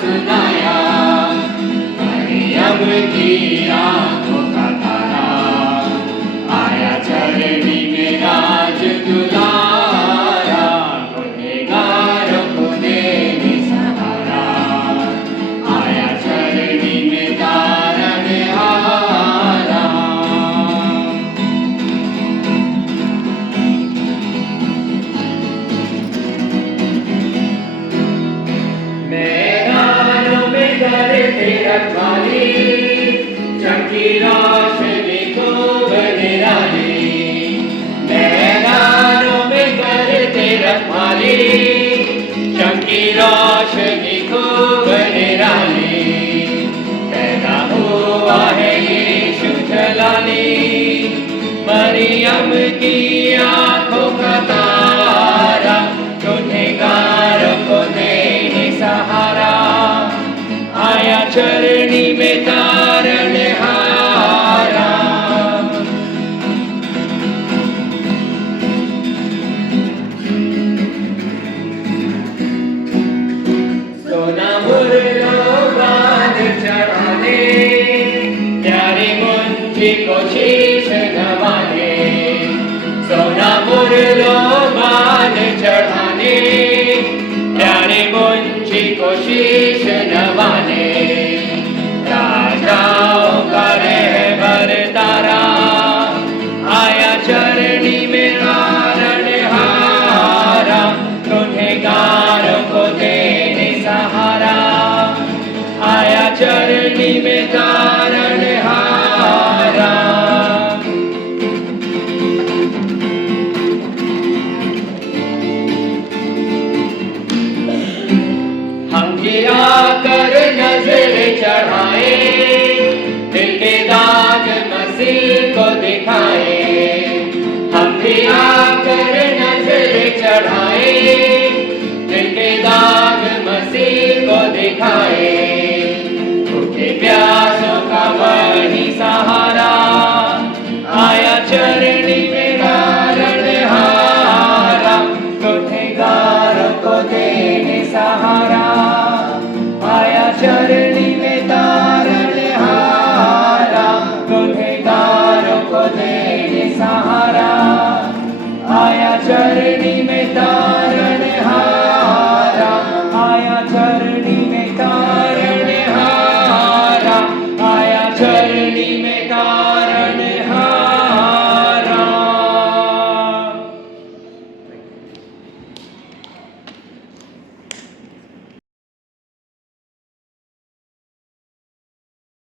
सुनाया, मरियम की आंखों का तारा, आया चरनी में राज दुलारा, गुनहगारों को देने सहारा, आया चरनी में तारनहारा। मैदानों में करते रखवाली, चमकी रोशनी खूब निराली। मैदानों में करते रखवाली, चमकी रोशनी खूब निराली। पैदा हुआ है यीशु जलाली, मरियम की आंखों का तारा, गुनहगारों को देने सहारा, आया चरनी में तारनहारा। सोना मुरलो बाल चढ़ाने, प्यारी मुंजी को शीश नवाने। सोना मुरलो बाल चढ़ाने, प्यारे मुंजी को शीश नवाने। राजाओं का रहबर तारा, आया चरनी में तारनहारा, गुनहगारों को देने सहारा, आया चरनी में तारनहारा। हम गिरा कर नजर चढ़ाए, दिल के दाग मसीह को दिखाए। हम गिरा कर नजर चढ़ाए, दिल के दाग मसीह को दिखाए। भूखे प्यासों का वही सहारा, आया चरनी में तारनहारा, गुनहगारों को देने सहारा, आया चरनी में तारनहारा, गुनहगारों को देने सहारा, आया चरनी में तारनहारा।